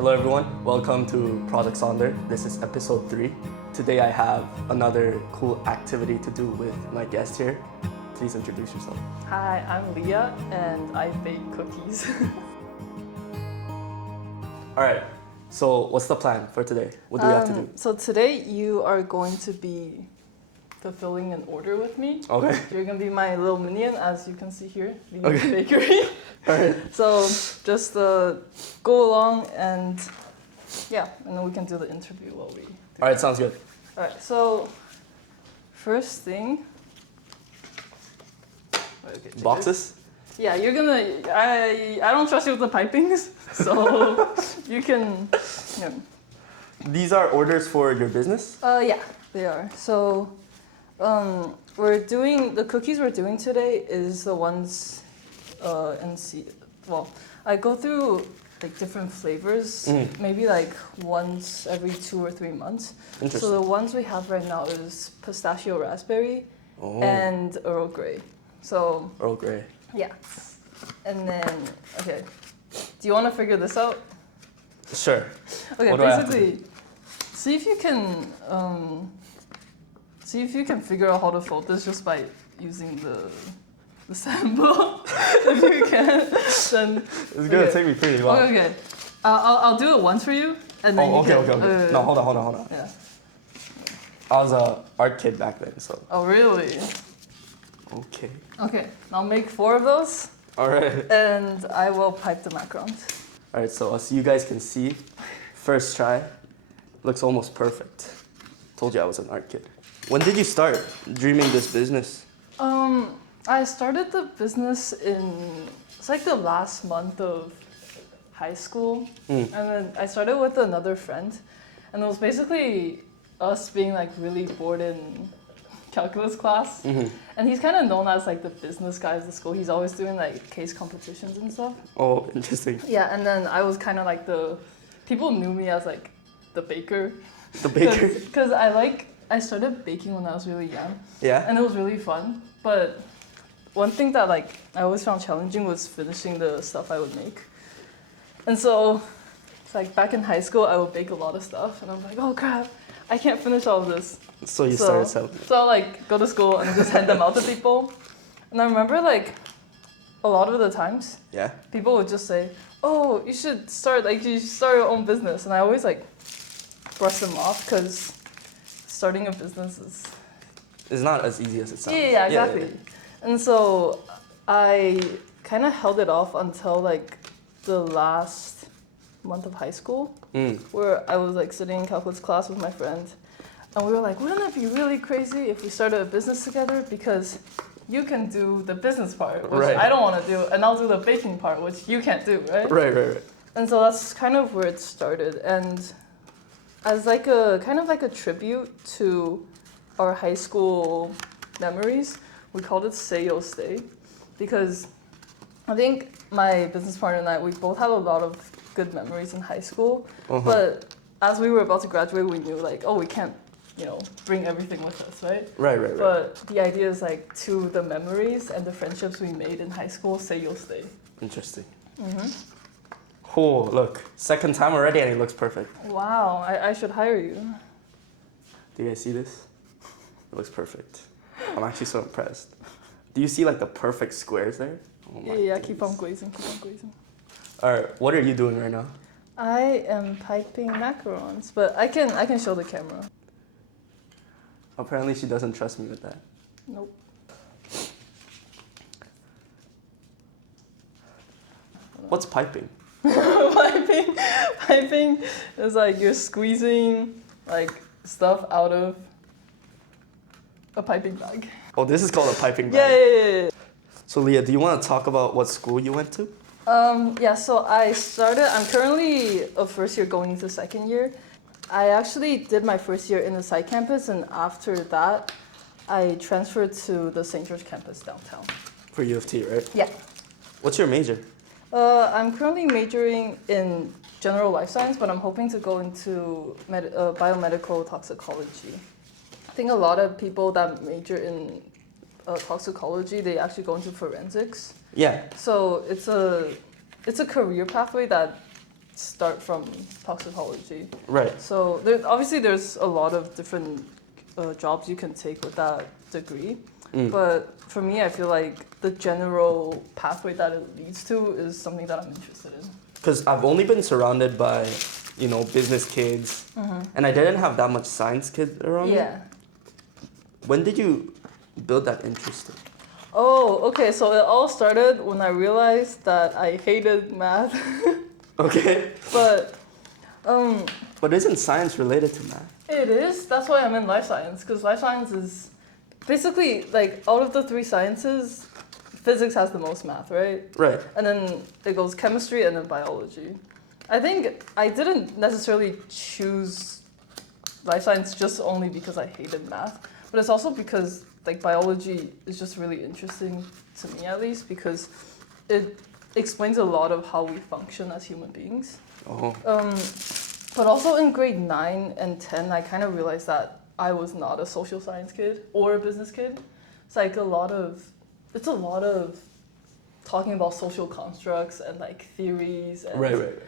Hello everyone, welcome to Product Sonder. This is episode 3. Today I have another cool activity to do with my guest here. Please introduce yourself. Hi, I'm Leah and I bake cookies. Alright, so what's the plan for today? What do we have to do? So today you are going to be fulfilling an order with me. Okay. You're going to be my little minion, as you can see here, the Okay. bakery. Alright. So just go along and then we can do the interview while we do Alright, that. sounds good. Alright, so first thing. Okay, take Boxes? Yeah, you're gonna. I don't trust you with the pipings, so you can. Yeah. These are orders for your business? Yeah, they are. So, we're doing the cookies we're doing today is the ones, Well, I go through like different flavors, maybe like once every 2 or 3 months. Interesting. So the ones we have right now is pistachio raspberry and Earl Grey. So. Earl Grey. Yeah. And then, okay. Do you want to figure this out? Sure. Okay, What do I have to basically, see if you can figure out how to fold this just by using the sample. If you can, then It's gonna take me pretty long. Okay. I'll do it once for you, and then Oh, you okay, can. okay. No, hold on. Yeah. I was an art kid back then, so. Oh, really? Okay. Okay. I'll make 4 of those, Alright. and I will pipe the macarons. Alright, so as you guys can see, first try, looks almost perfect. Told you I was an art kid. When did you start dreaming this business? I started the business it's like the last month of high school. And then I started with another friend. And it was basically us being like really bored in calculus class. And he's kind of known as like the business guy of the school. He's always doing like case competitions and stuff. Oh, interesting. Yeah, and then I was kind of like people knew me as like the baker. The baker? Because I started baking when I was really young. Yeah? And it was really fun. But one thing that like I always found challenging was finishing the stuff I would make. And so it's like back in high school, I would bake a lot of stuff. And I'm like, oh crap, I can't finish all of this. So you started selling. So I'll like go to school and just hand them out to people. And I remember like a lot of the times, Yeah? people would just say, oh, you should start your own business. And I always like brush them off because starting a business is... It's not as easy as it sounds. Yeah, exactly. And so I kind of held it off until like the last month of high school, where I was like sitting in calculus class with my friend, and we were like, wouldn't it be really crazy if we started a business together? Because you can do the business part, which Right. I don't want to do, and I'll do the baking part, which you can't do, right? Right. And so that's kind of where it started. And as like a kind of like a tribute to our high school memories, we called it Say You'll Stay, because I think my business partner and I, we both had a lot of good memories in high school, but as we were about to graduate, we knew like, oh, we can't, bring everything with us, right? Right. But the idea is like to the memories and the friendships we made in high school, Say You'll Stay. Interesting. Oh, look. Second time already and it looks perfect. Wow, I should hire you. Do you guys see this? It looks perfect. I'm actually so impressed. Do you see like the perfect squares there? Oh my Yeah, goodness. keep on glazing. Alright, what are you doing right now? I am piping macarons, but I can show the camera. Apparently she doesn't trust me with that. Nope. What's piping? Piping is like you're squeezing like stuff out of a piping bag. Oh, this is called a piping bag. Yeah. So Leah, do you want to talk about what school you went to? So I'm currently a first year going into second year. I actually did my first year in the site campus, and after that, I transferred to the St. George campus downtown. For U of T, right? Yeah. What's your major? I'm currently majoring in general life science, but I'm hoping to go into biomedical toxicology. I think a lot of people that major in toxicology, they actually go into forensics. Yeah. So it's a career pathway that start from toxicology. Right. So obviously there's a lot of different jobs you can take with that degree. But for me, I feel like the general pathway that it leads to is something that I'm interested in. Because I've only been surrounded by, business kids, and I didn't have that much science kids around me. Yeah. When did you build that interest? Oh, okay. So it all started when I realized that I hated math. Okay. But But isn't science related to math? it is. That's why I'm in life science, because life science is basically like out of the three sciences, physics has the most math, right? Right. And then it goes chemistry and then biology. I think I didn't necessarily choose life science just only because I hated math, but it's also because like biology is just really interesting to me, at least, because it explains a lot of how we function as human beings. Oh. But also in grade 9 and 10, I kind of realized that I was not a social science kid or a business kid. It's like a lot of talking about social constructs and like theories. And Right.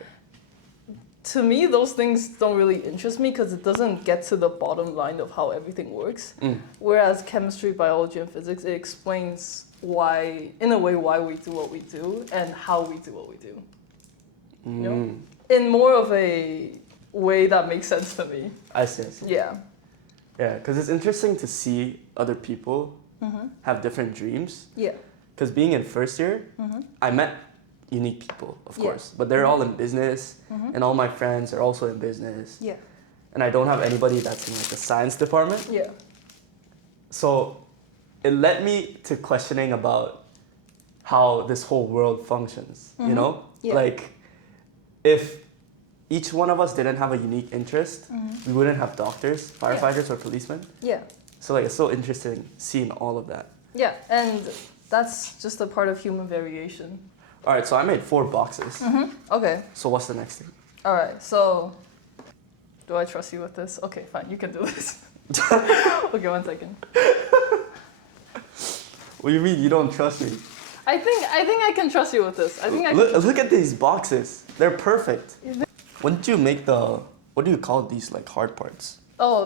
to me, those things don't really interest me because it doesn't get to the bottom line of how everything works. Whereas chemistry, biology, and physics, it explains why, in a way, why we do what we do and how we do what we do. You know? In more of a way that makes sense to me. I see. Yeah. Yeah, because it's interesting to see other people have different dreams. Yeah. Because being in first year, I met unique people, of Yeah. course, but they're all in business, and all my friends are also in business. Yeah. And I don't have anybody that's in like the science department. Yeah. So it led me to questioning about how this whole world functions, you know? Yeah. Like, if each one of us didn't have a unique interest, we wouldn't have doctors, firefighters, or policemen. Yeah. So like, it's so interesting seeing all of that. Yeah. And that's just a part of human variation. All right, so I made 4 boxes. Okay. So what's the next thing? All right. So, do I trust you with this? Okay, fine. You can do this. Okay, 1 second. What do you mean you don't trust me? I think I can trust you with this. I think I can. Look at these boxes. They're perfect. When did you make what do you call these, like, hard parts? Oh,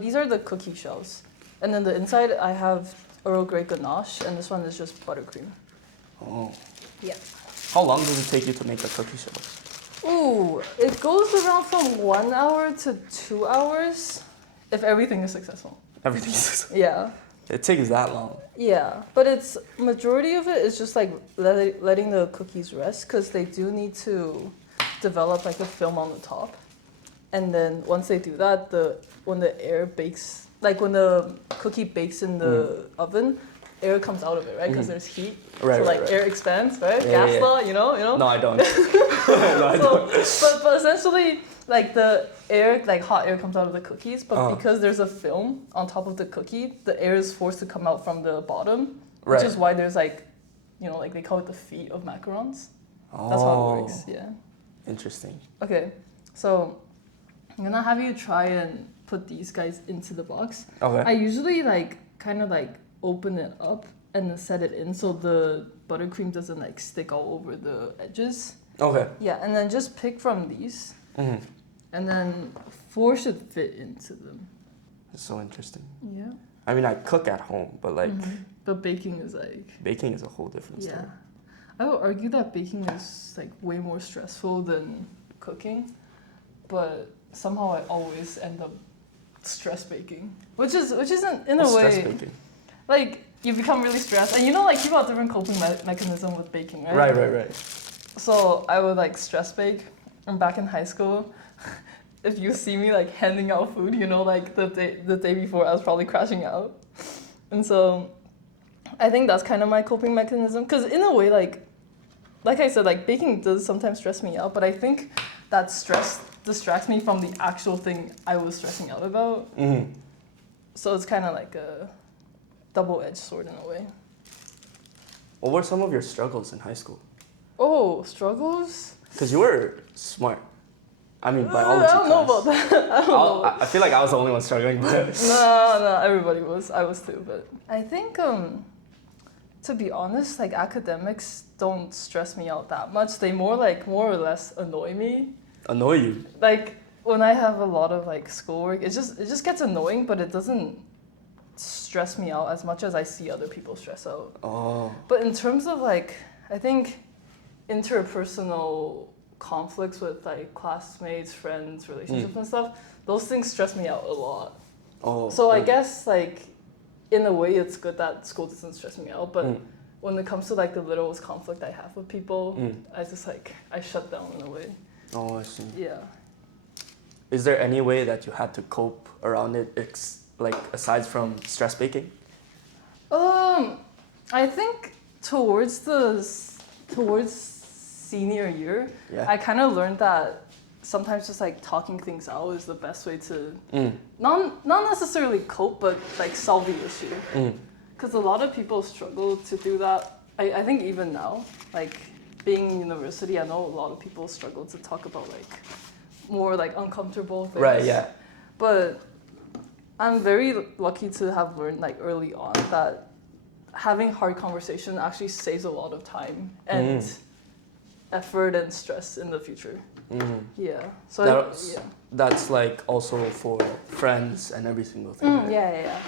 these are the cookie shells, and then the inside I have Earl Grey ganache, and this one is just buttercream. Oh. Yeah. How long does it take you to make the cookie shells? Ooh, it goes around from 1 hour to 2 hours, if everything is successful. Everything is. Yeah. It takes that long. Yeah, but it's majority of it is just like letting the cookies rest, because they do need to develop like a film on the top, and then once they do that, when the air bakes, like when the cookie bakes in the oven, air comes out of it, right? Because there's heat, Right, so like right. air expands, right? Yeah, Gas law, you know. No, I don't. No, I don't. But essentially, like the air, like hot air comes out of the cookies, but because there's a film on top of the cookie, the air is forced to come out from the bottom, which Right. is why there's like, like they call it the feet of macarons. Oh. That's how it works. Yeah. Interesting. Okay, so I'm gonna have you try and put these guys into the box. Okay. I usually like kind of like open it up and then set it in so the buttercream doesn't like stick all over the edges. Okay. Yeah, and then just pick from these. And then 4 should fit into them. It's so interesting. Yeah. I mean, I cook at home, but like But baking is like... baking is a whole different story. Yeah. I would argue that baking is like way more stressful than cooking, but somehow I always end up stress baking, which isn't in a way... Stress baking? Like, you become really stressed, and like people have different coping mechanism with baking, right? Right. So I would like stress bake. And back in high school, if you see me like handing out food, like the day before, I was probably crashing out. And so I think that's kind of my coping mechanism. Because in a way, like I said, like baking does sometimes stress me out, but I think that stress distracts me from the actual thing I was stressing out about. So it's kind of like a double-edged sword in a way. What were some of your struggles in high school? Oh, struggles? Because you were smart. I mean, biology I don't know class. about that. I don't know. I feel like I was the only one struggling, but... No, everybody was. I was too, but I think, to be honest, like academics don't stress me out that much. They more or less annoy me. Annoy you? Like when I have a lot of like schoolwork, it just gets annoying, but it doesn't stress me out as much as I see other people stress out. Oh. But in terms of like, I think interpersonal conflicts with like classmates, friends, relationships and stuff, those things stress me out a lot. Oh. So I guess like in a way it's good that school doesn't stress me out, but when it comes to like the littlest conflict I have with people, I just like I shut down in a way. Oh, I see. Yeah. Is there any way that you had to cope around it, like aside from stress baking? I think towards senior year, Yeah. I kind of learned that sometimes just like talking things out is the best way to not necessarily cope, but like solve the issue. Because a lot of people struggle to do that. I think even now, like being in university, I know a lot of people struggle to talk about like more like uncomfortable things. Right, yeah. But I'm very lucky to have learned like early on that having hard conversation actually saves a lot of time and effort and stress in the future. Yeah. So That's like also for friends and every single thing. Right? Yeah.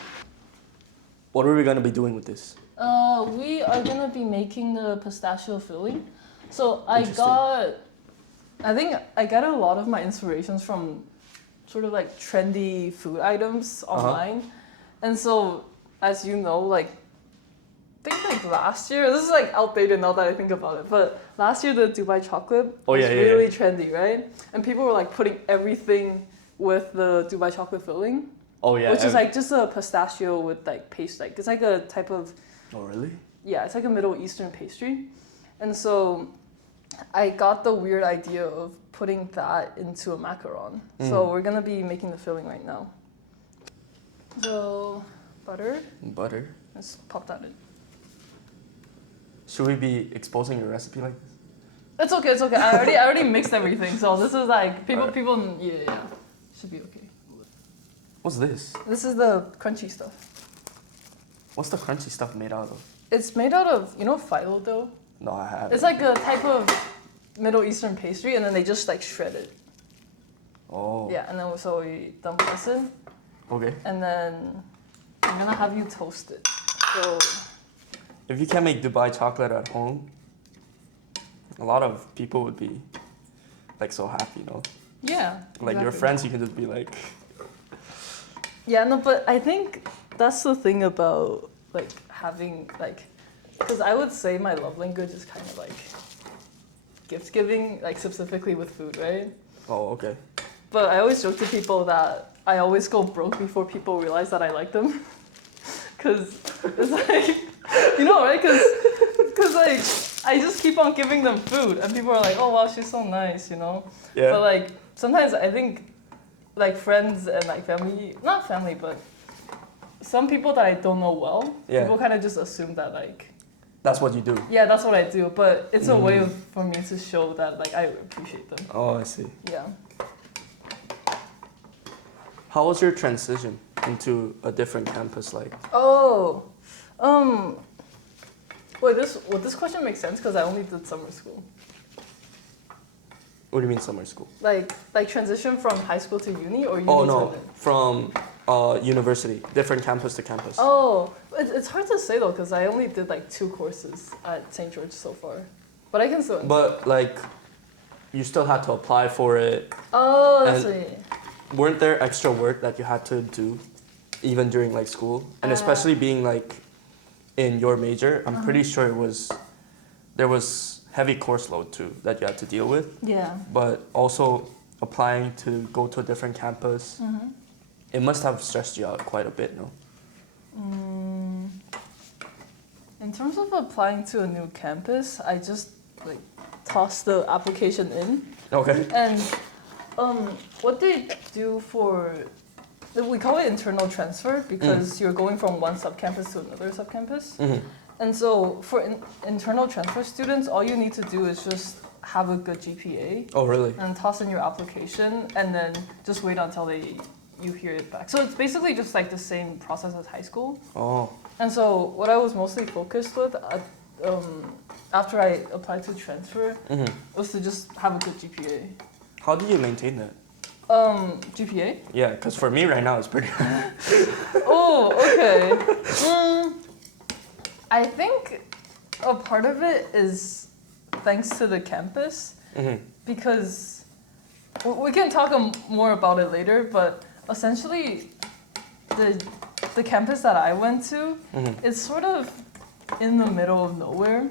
What are we gonna be doing with this? We are gonna be making the pistachio filling. So I think I got a lot of my inspirations from sort of like trendy food items online. And so as you know, like I think like last year, this is like outdated now that I think about it, but last year the Dubai chocolate was really trendy, right? And people were like putting everything with the Dubai chocolate filling. Oh yeah. Which is like just a pistachio with like paste, like it's like a type of. Oh really? Yeah, it's like a Middle Eastern pastry, and so I got the weird idea of putting that into a macaron. So we're gonna be making the filling right now. So butter. Butter. Let's pop that in. Should we be exposing your recipe like this? It's okay. It's okay. I already mixed everything, so this is like people. Yeah, should be okay. What's this? This is the crunchy stuff. What's the crunchy stuff made out of? It's made out of, phyllo dough? No, I haven't. It's like a type of Middle Eastern pastry, and then they just like shred it. Oh. Yeah, and then so we dump this in. Okay. And then I'm gonna have you toast it. So if you can make Dubai chocolate at home, a lot of people would be like so happy, yeah. Like your friends, you can just be like. Yeah, no, but I think that's the thing about like having like, because I would say my love language is kind of like gift giving, like specifically with food, right? Oh, okay. But I always joke to people that I always go broke before people realize that I like them. Because it's like, right? Because like, I just keep on giving them food. And people are like, oh, wow, she's so nice, Yeah. But like, sometimes I think like friends and like family, not family, but some people that I don't know well, people kind of just assume that like... That's what you do? Yeah, that's what I do. But it's a way for me to show that like I appreciate them. Oh, I see. Yeah. How was your transition into a different campus like? Wait, this question makes sense because I only did summer school. What do you mean summer school? Like transition from high school to uni or uni to no, from university, different campus to campus. Oh, it's hard to say though because I only did like 2 courses at St. George so far, but I can still. But like, you still had to apply for it. Oh, that's right. Weren't there extra work that you had to do, even during like school, and especially being like in your major? I'm pretty sure there was heavy course load too that you had to deal with. Yeah. But also applying to go to a different campus, it must have stressed you out quite a bit, no? In terms of applying to a new campus, I just like tossed the application in. Okay. And what they do for, we call it internal transfer because you're going from one subcampus to another subcampus. And so for internal transfer students, all you need to do is just have a good GPA. Oh, really? And toss in your application and then just wait until you hear it back. So it's basically just like the same process as high school. Oh. And so what I was mostly focused with after I applied to transfer was to just have a good GPA. How do you maintain that? GPA? Yeah, because for me right now it's pretty high. Oh, okay. I think a part of it is thanks to the campus, because we can talk more about it later, but essentially the campus that I went to is sort of in the middle of nowhere.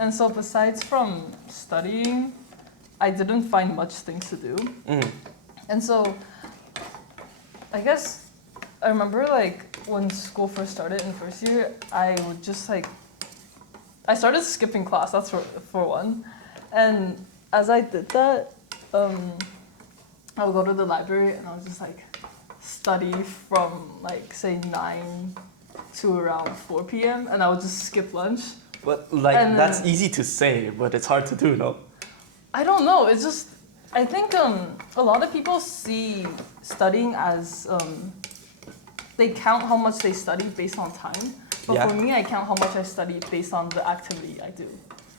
And so besides from studying, I didn't find much things to do. And so I guess I remember like when school first started in first year, I would just like, I started skipping class, that's for one. And as I did that, I would go to the library and I would just like study from like say 9 to around 4 p.m. and I would just skip lunch. But like And that's easy to say, but it's hard to do, no? I don't know, it's just, I think a lot of people see studying as, they count how much they study based on time. But Yeah. for me, I count how much I study based on the activity I do.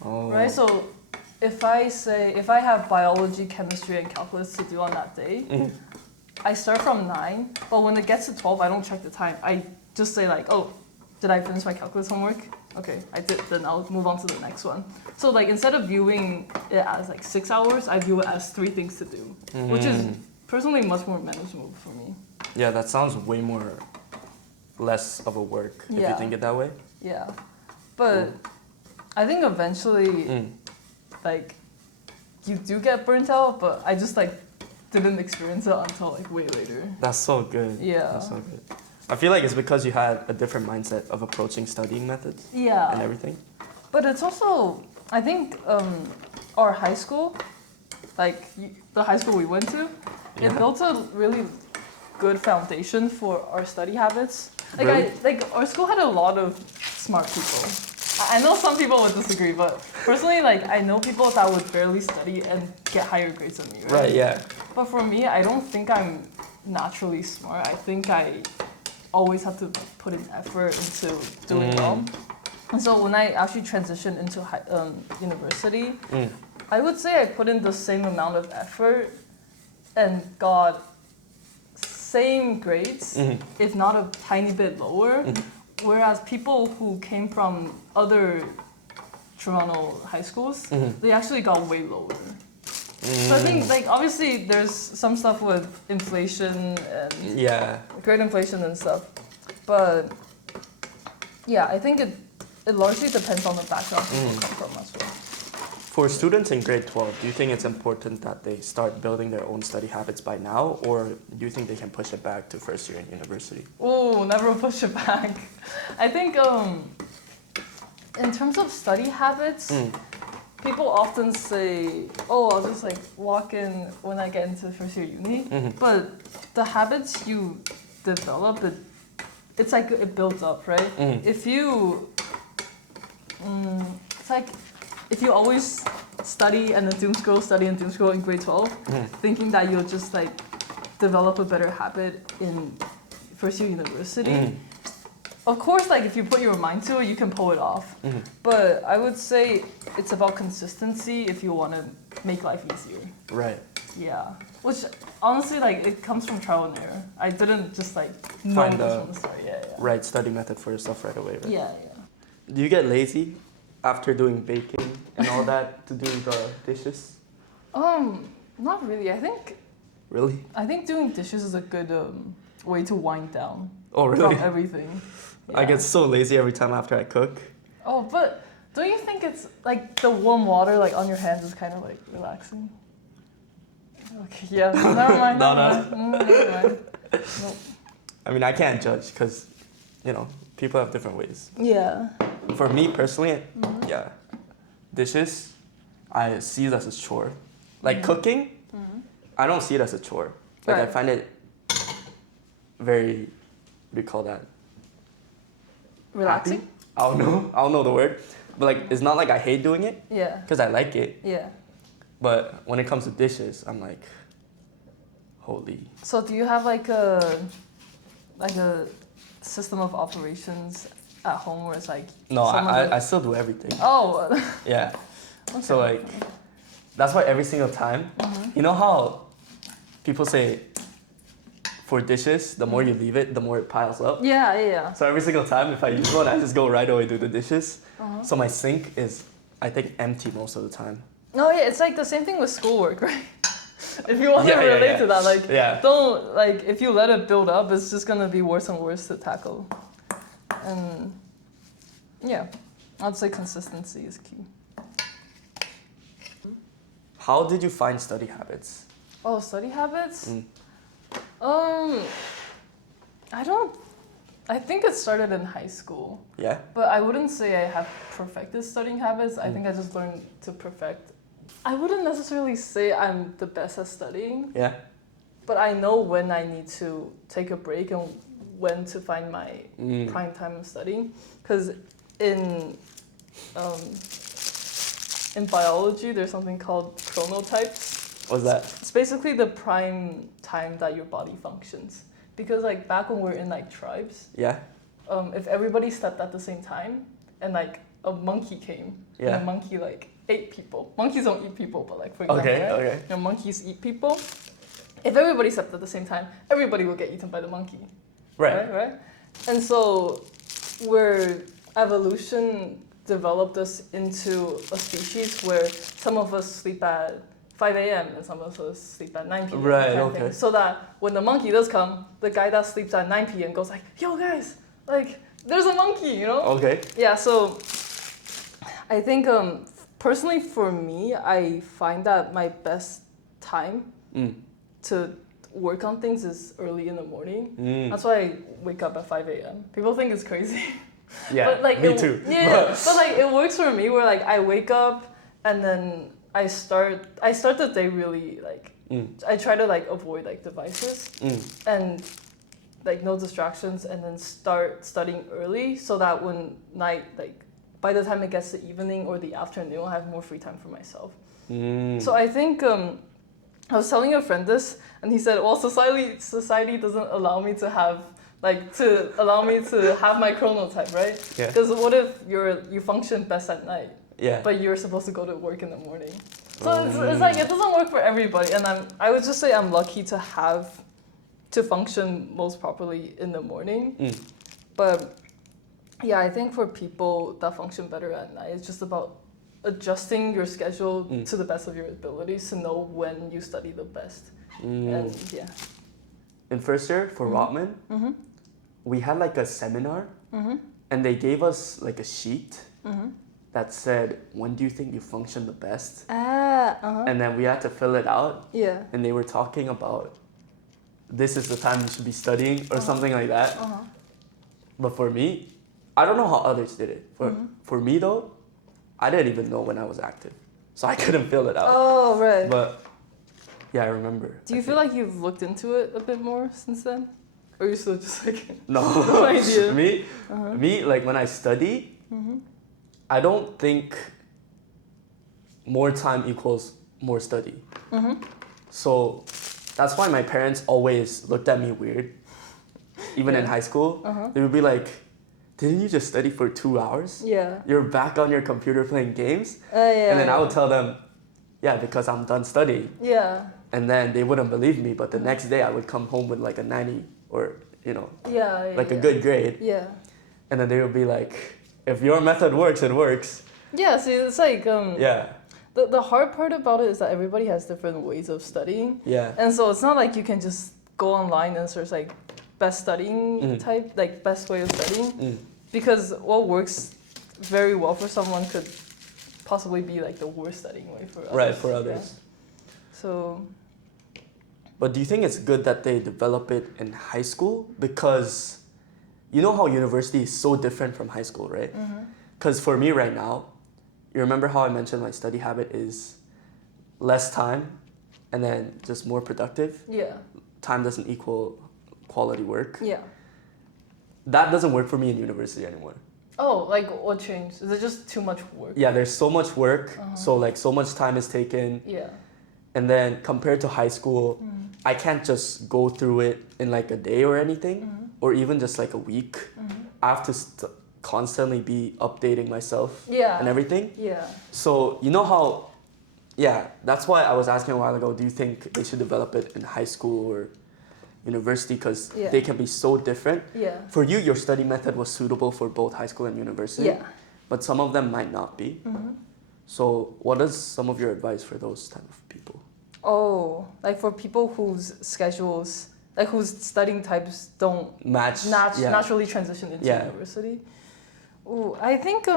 Oh. Right? So if I have biology, chemistry, and calculus to do on that day, I start from 9, but when it gets to 12, I don't check the time. I just say like, oh, did I finish my calculus homework? Okay, I did, then I'll move on to the next one. So like instead of viewing it as like 6 hours, I view it as 3 things to do, which is personally much more manageable for me. Yeah, that sounds way more less of a work if you Yeah. think it that way. Yeah, but I think eventually, like, you do get burnt out, but I just like didn't experience it until like way later. That's so good. Yeah. That's so good. I feel like it's because you had a different mindset of approaching studying methods and Yeah, everything. but it's also, I think our high school, like the high school we went to, Yeah. it built a really good foundation for our study habits. Like Really? our school had a lot of smart people. I know some people would disagree, but personally, like I know people that would barely study and get higher grades than me, right? Right, yeah. But for me, I don't think I'm naturally smart. I think I always have to put in effort into doing well. And so when I actually transitioned into university, I would say I put in the same amount of effort and got same grades, if not a tiny bit lower. Whereas people who came from other Toronto high schools, they actually got way lower. So I think, like, obviously there's some stuff with inflation and Yeah. grade inflation and stuff, but yeah, I think it largely depends on the background people come from as well. For students in grade 12, do you think it's important that they start building their own study habits by now, or do you think they can push it back to first year in university? Oh, never push it back. I think in terms of study habits, people often say, oh, I'll just like walk in when I get into first year uni. But the habits you develop, it's like it builds up, right? If you, it's like if you always study and then doom scroll in grade 12, thinking that you'll just like develop a better habit in first year university. Of course, like if you put your mind to it, you can pull it off. But I would say it's about consistency if you want to make life easier. Right. Yeah. Which honestly, like it comes from trial and error. I didn't just like know Find this the from the start. Yeah. right study method for yourself right away, right? Yeah. Do you get lazy after doing baking and all that to do the dishes? Not really. Really? I think doing dishes is a good way to wind down Oh, really? from everything. I Yeah. get so lazy every time after I cook. Oh, but don't you think it's like the warm water like on your hands is kind of like relaxing? Okay, yeah. Never mind. No, Never mind. Nope. I mean, I can't judge because, you know, people have different ways. Yeah. For me personally, yeah, dishes, I see it as a chore. Like cooking, I don't see it as a chore. Like I Right. find it very, what do you call that? Relaxing? Happy? I don't know the word. But like, it's not like I hate doing it Yeah. because I like it. Yeah. But when it comes to dishes, I'm like, holy. So do you have like a system of operations at home where it's like No, someone I still do everything. Oh. Yeah. Okay. So like, that's why every single time, you know how people say for dishes, the more you leave it, the more it piles up. Yeah, yeah. So every single time, if I use one, I just go right away do the dishes. So my sink is, I think, empty most of the time. No, yeah, it's like the same thing with schoolwork, right? If you want Yeah, to yeah, relate yeah. to that, like, Yeah. don't, like, if you let it build up, it's just gonna be worse and worse to tackle. And yeah, I'd say consistency is key. How did you find study habits? Oh, study habits? Mm. I think it started in high school, Yeah? but I wouldn't say I have perfected studying habits. I think I just learned to perfect. I wouldn't necessarily say I'm the best at studying, Yeah? but I know when I need to take a break and when to find my prime time of studying. Because in biology, there's something called chronotypes. What's that? It's basically the prime time that your body functions. Because like back when we're in like tribes, Yeah? if everybody slept at the same time and like a monkey came and Yeah. a monkey like ate people. Monkeys don't eat people, but like for example, Okay, right? okay. You know, monkeys eat people. If everybody slept at the same time, everybody will get eaten by the monkey. Right? And so evolution developed us into a species where some of us sleep at 5 a.m. and some of us sleep at 9 p.m. Right, kind of okay. thing. So that when the monkey does come, the guy that sleeps at 9 p.m. goes like, yo guys, like there's a monkey, you know? Okay. Yeah, so I think personally for me, I find that my best time to work on things is early in the morning. That's why I wake up at 5 a.m. People think it's crazy. Yeah, but like me too. Yeah, but like it works for me where like I wake up and then I start the day really like I try to like avoid like devices and like no distractions and then start studying early so that when night like by the time it gets to evening or the afternoon I have more free time for myself. So I think I was telling a friend this and he said, well, society doesn't allow me to have my chronotype, right? Yeah. Because what if you function best at night? Yeah. But you're supposed to go to work in the morning. So it's like it doesn't work for everybody. And I would just say I'm lucky to function most properly in the morning. But yeah, I think for people that function better at night, it's just about adjusting your schedule to the best of your abilities to know when you study the best. And yeah. In first year for Rotman, we had like a seminar and they gave us like a sheet that said, when do you think you function the best? And then we had to fill it out. Yeah. And they were talking about, this is the time you should be studying or something like that. But for me, I don't know how others did it. For me though, I didn't even know when I was active. So I couldn't fill it out. Oh, right. But yeah, I remember. Do you feel like you've looked into it a bit more since then? Or are you still just like... No. No idea. Me, like when I study, I don't think more time equals more study. So that's why my parents always looked at me weird. Even in high school, they would be like, didn't you just study for 2 hours? Yeah. You're back on your computer playing games? Yeah. And then I would tell them, yeah, because I'm done studying. Yeah. And then they wouldn't believe me, but the next day I would come home with like a 90 or, you know, like a good grade. Yeah. And then they would be like, if your method works, it works. Yeah, see, it's like... Yeah. The hard part about it is that everybody has different ways of studying. Yeah. And so it's not like you can just go online and search like best studying type, like best way of studying. Because what works very well for someone could possibly be like the worst studying way for others. Right, for others. Yeah. So... But do you think it's good that they develop it in high school? Because you know how university is so different from high school, right? Because for me right now, you remember how I mentioned my study habit is less time and then just more productive? Yeah. Time doesn't equal quality work. Yeah. That doesn't work for me in university anymore. Oh, like what changed? Is it just too much work? Yeah, there's so much work, so like so much time is taken. Yeah. And then compared to high school, I can't just go through it in like a day or anything, or even just like a week. I have to constantly be updating myself and everything. Yeah. So you know how Yeah, that's why I was asking a while ago, do you think they should develop it in high school or university? Because Yeah. they can be so different. Yeah. For you, your study method was suitable for both high school and university. Yeah. But some of them might not be. Mm-hmm. So what is some of your advice for those type of people? Oh, like for people whose schedules, like whose studying types don't Match. Yeah. naturally transition into university. Ooh, I think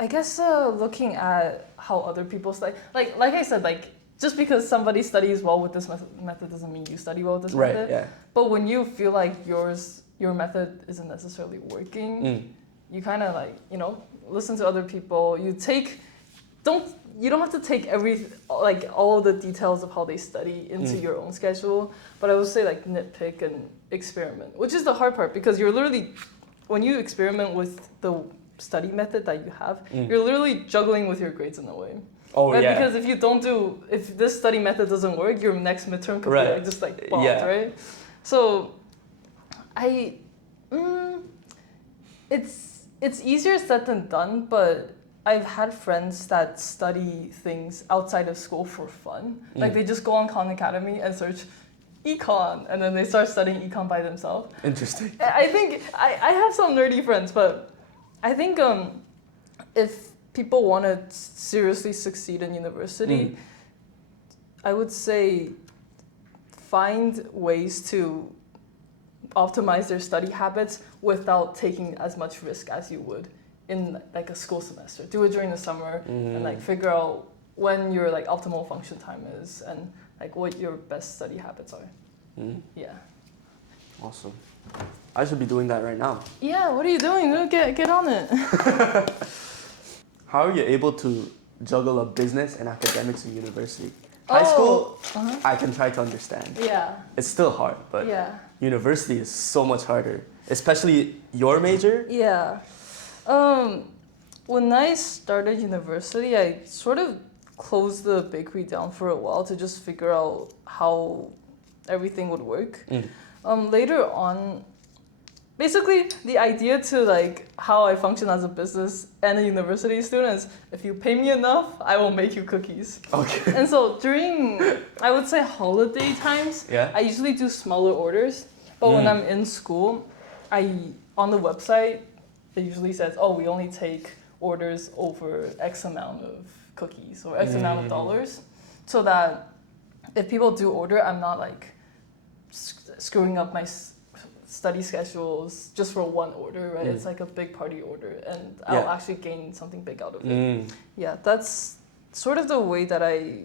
I guess looking at how other people study, like I said, like just because somebody studies well with this method doesn't mean you study well with this method. Right. Yeah. But when you feel like your method isn't necessarily working, you kind of like listen to other people. You don't have to take all of the details of how they study into your own schedule. But I would say like nitpick and experiment, which is the hard part because you're literally when you experiment with the study method that you have, you're literally juggling with your grades in a way. Oh, right? yeah. Because if this study method doesn't work, your next midterm could be just bombed, right? So, it's easier said than done, but I've had friends that study things outside of school for fun. Like they just go on Khan Academy and search econ, and then they start studying econ by themselves. Interesting. I think I have some nerdy friends, but I think if people want to seriously succeed in university, I would say find ways to optimize their study habits without taking as much risk as you would in like a school semester. Do it during the summer and like figure out when your like optimal function time is and like what your best study habits are. Yeah. Awesome. I should be doing that right now. Yeah, what are you doing? Get on it. How are you able to juggle a business and academics in university? High school, I can try to understand. Yeah. It's still hard, but university is so much harder, especially your major. Yeah. When I started university, I sort of closed the bakery down for a while to just figure out how everything would work. Later on, basically the idea to like how I function as a business and a university student is if you pay me enough, I will make you cookies. Okay. And so during, I would say holiday times, I usually do smaller orders. But when I'm in school, on the website, it usually says, oh, we only take orders over X amount of cookies or X amount of dollars. So that if people do order, I'm not like screwing up my study schedules just for one order, right? It's like a big party order and I'll actually gain something big out of it. Yeah, that's sort of the way that I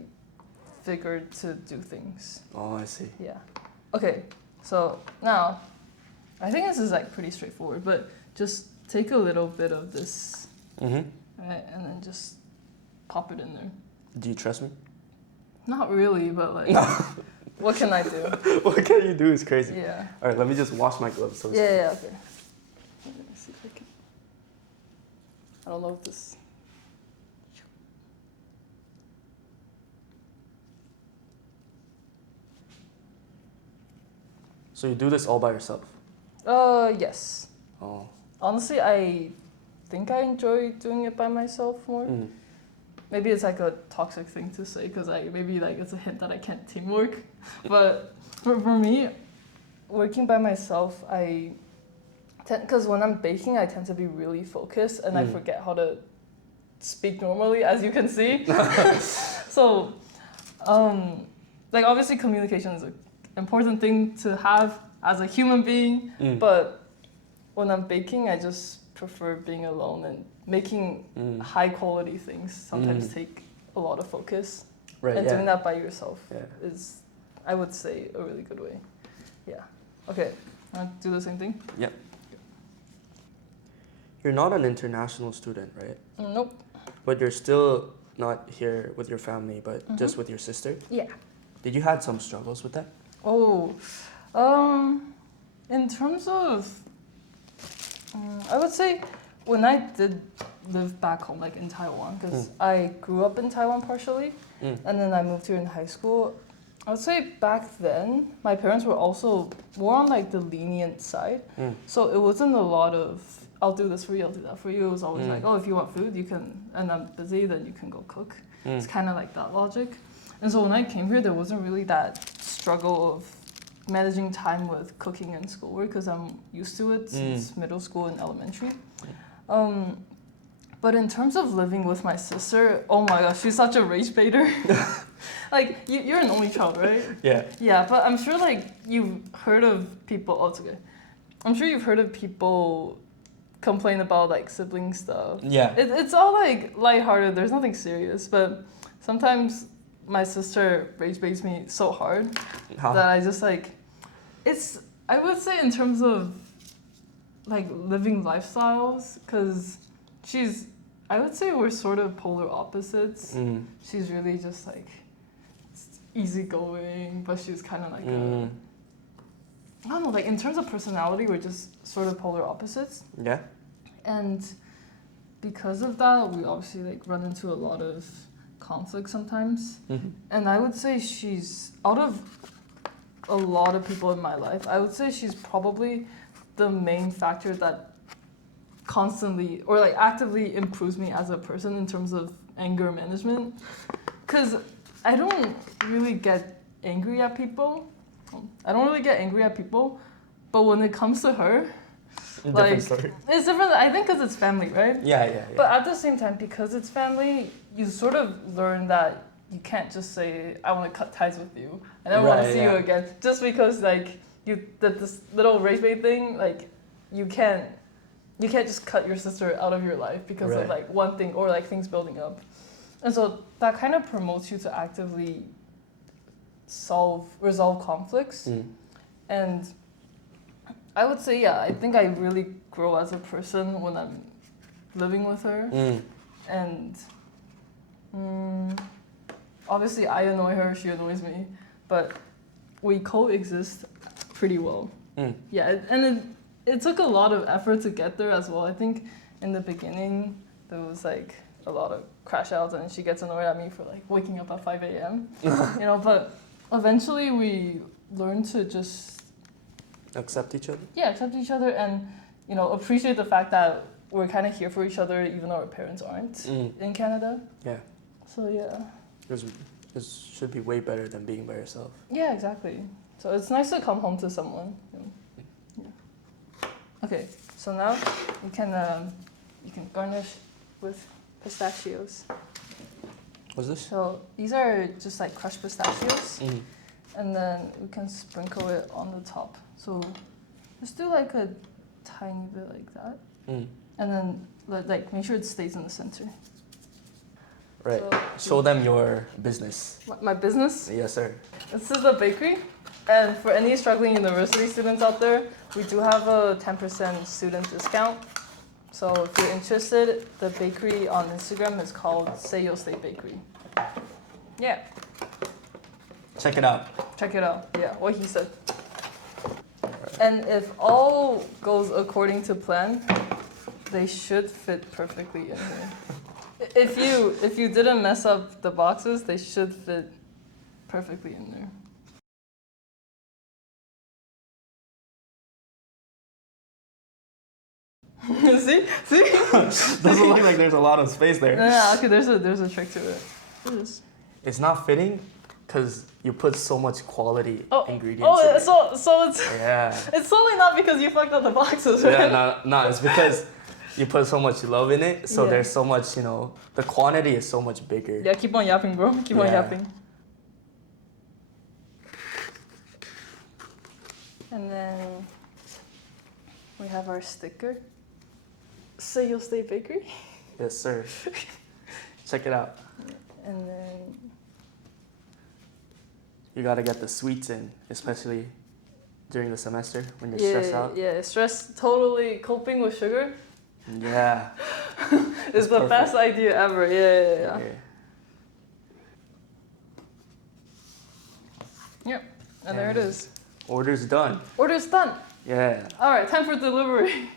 figured to do things. Oh, I see. Yeah. Okay, so now, I think this is like pretty straightforward, but just take a little bit of this, right, and then just pop it in there. Do you trust me? Not really, but like, what can I do? What can you do is crazy. Yeah. All right, let me just wash my gloves. So Yeah, okay. Let me see if I can. I don't know if this. So you do this all by yourself? Yes. Oh. Honestly, I think I enjoy doing it by myself more. Maybe it's like a toxic thing to say because maybe like it's a hint that I can't teamwork. But for me, working by myself, because when I'm baking, I tend to be really focused and I forget how to speak normally, as you can see. So, like obviously communication is an important thing to have as a human being, but when I'm baking, I just prefer being alone and making high quality things sometimes take a lot of focus. Right, and doing that by yourself is, I would say, a really good way. Yeah. Okay, want to do the same thing? Yeah. You're not an international student, right? Nope. But you're still not here with your family, but just with your sister? Yeah. Did you had some struggles with that? Oh, in terms of, I would say when I did live back home, like in Taiwan, because I grew up in Taiwan partially, and then I moved here in high school. I would say back then, my parents were also more on like the lenient side. So it wasn't a lot of I'll do this for you, I'll do that for you. It was always like, oh, if you want food, you can, and I'm busy, then you can go cook. It's kind of like that logic. And so when I came here, there wasn't really that struggle of managing time with cooking and schoolwork because I'm used to it since middle school and elementary. But in terms of living with my sister, oh my gosh, she's such a rage baiter. Like, you're an only child, right? Yeah. Yeah, but I'm sure like you've heard of people, oh, it's okay. I'm sure you've heard of people complain about like sibling stuff. Yeah. It's all like lighthearted, there's nothing serious, but sometimes my sister rage baits me so hard that I just like, I would say in terms of like living lifestyles, because I would say we're sort of polar opposites. She's really just like easygoing, but she's kind of like I don't know, like in terms of personality, we're just sort of polar opposites. Yeah. And because of that, we obviously like run into a lot of conflict sometimes. And I would say she's, out of a lot of people in my life, I would say she's probably the main factor that constantly or like actively improves me as a person in terms of anger management. Because I don't really get angry at people. But when it comes to her, like, it's different. I think because it's family, right? Yeah. But at the same time, because it's family, you sort of learn that you can't just say, I want to cut ties with you. I never want to see you again. Just because, like, this little rage bait thing, like, you can't just cut your sister out of your life because of, like, one thing or, like, things building up. And so that kind of promotes you to actively resolve conflicts. And I would say, I think I really grow as a person when I'm living with her. And obviously I annoy her, she annoys me, but we coexist pretty well. Yeah, and it took a lot of effort to get there as well. I think in the beginning there was like a lot of crash outs and she gets annoyed at me for like waking up at 5 a.m. But eventually we learned to just accept each other? Yeah, accept each other and, appreciate the fact that we're kind of here for each other even though our parents aren't in Canada. Yeah. So, yeah. This should be way better than being by yourself. Yeah, exactly. So it's nice to come home to someone. Yeah. Okay, so now you can garnish with pistachios. What's this? So these are just like crushed pistachios. And then we can sprinkle it on the top. So just do like a tiny bit like that. And then like make sure it stays in the center. Right. So, show them your business. My business? Yes, sir. This is a bakery. And for any struggling university students out there, we do have a 10% student discount. So if you're interested, the bakery on Instagram is called Seiyo State Bakery. Yeah. Check it out. Yeah, what he said. Right. And if all goes according to plan, they should fit perfectly in here. If you didn't mess up the boxes, they should fit perfectly in there. See? Doesn't look like there's a lot of space there. Yeah, okay, there's a trick to it. It's not fitting because you put so much quality ingredients. Oh, so it's It's totally not because you fucked up the boxes, right? Yeah, no, it's because you put so much love in it, so there's so much, the quantity is so much bigger. Yeah, keep on yapping, bro. Keep on yapping. And then we have our sticker. Seiyo State Bakery. Yes, sir. Check it out. And then you gotta get the sweets in, especially during the semester when you're stressed out. Yeah, totally coping with sugar. Yeah. It's the best idea ever. Yeah. Yep. And there it is. Order's done. Order's done. Yeah. All right, time for delivery.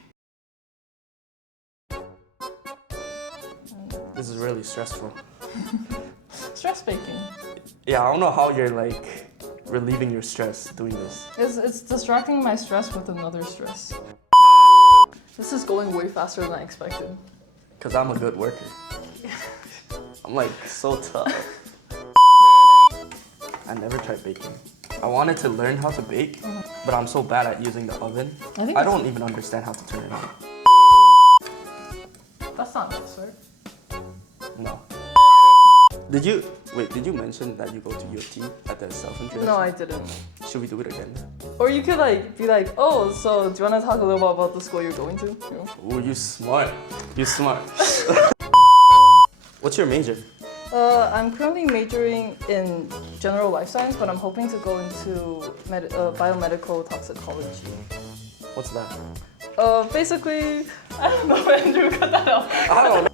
This is really stressful. Stress baking. Yeah, I don't know how you're like relieving your stress doing this. It's distracting my stress with another stress. This is going way faster than I expected. Because I'm a good worker. I'm like so tough. I never tried baking. I wanted to learn how to bake, but I'm so bad at using the oven. I don't even understand how to turn it on. That's not this, right? No. Did you mention that you go to U of T at the self-introduction? No, I didn't. Should we do it again? Or you could like be like, oh, so do you want to talk a little bit about the school you're going to? You know? Ooh, you smart. You smart. What's your major? I'm currently majoring in general life science, but I'm hoping to go into biomedical toxicology. What's that? Basically, I don't know, Andrew, cut that out. I don't know.